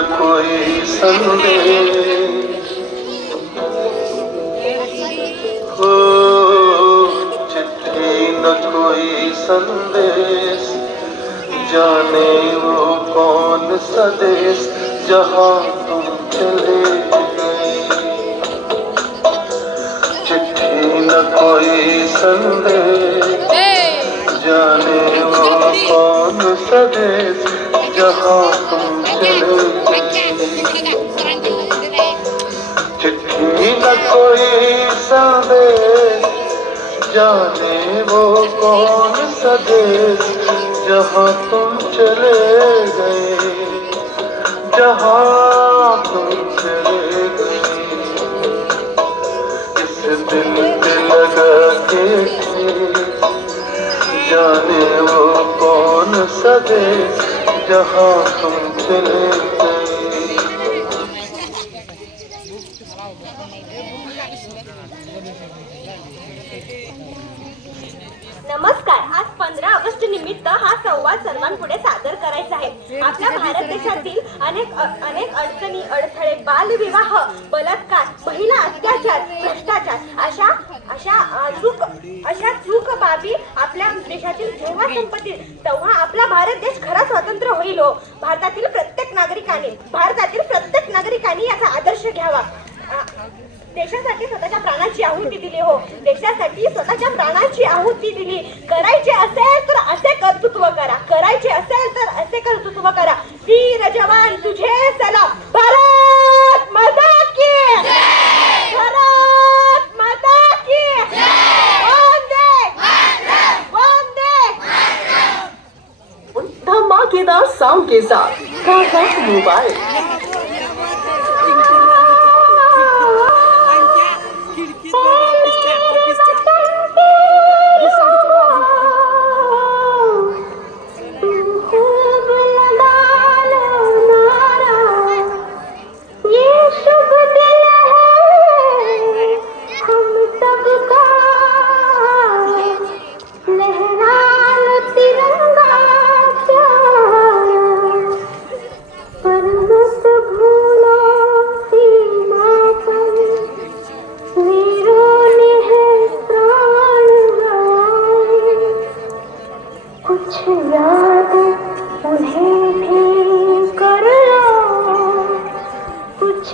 न कोई संदेश हो, चिट्ठी न कोई संदेश, जाने वो कौन सा देश जहाँ तुम चले गए। चिट्ठी न कोई संदेश, जाने वो कौन सा देश जहाँ तुम चले गए। चिट्ठी न कोई संदेश, जाने वो कौन सा देश जहाँ तुम चले गए, जहाँ तुम चले गए। इस दिल पे लगा के जाने वो कौन सा देश जहाँ तुम चले गए। नमस्कार. आज 15 ऑगस्ट निमित्त हा संवाद सर्वांपुढे सादर करायचा आहे. आपल्या भारत देशातील अनेक अडचणी, अडथळे, बालविवाह, बलात्कार, महिला अत्याचार, भ्रष्टाचार अशा चूक बाबी आपल्या देशातील जेव्हा संपत्ती तेव्हा आपला भारत देश खरा स्वतंत्र होईल. भारतातील प्रत्येक नागरिकांनी याचा आदर्श घ्यावा. देशासाठी स्वतःच्या प्राणाची आहुती दिली. हो, देशासाठी स्वतःच्या प्राणाची आहुती दिली. करायचे असेल तर असे कर्तृत्व करा, करायचे असेल तर असे कर्तृत्व करा. वीर जवान तुझे सलाम. भारत माता की जय. भारत माता की जय. वंदे मातरम. धमाकेदार साउंड के साथ काका मोबाइल कुछ याद उन्हें भी कर लो, कुछ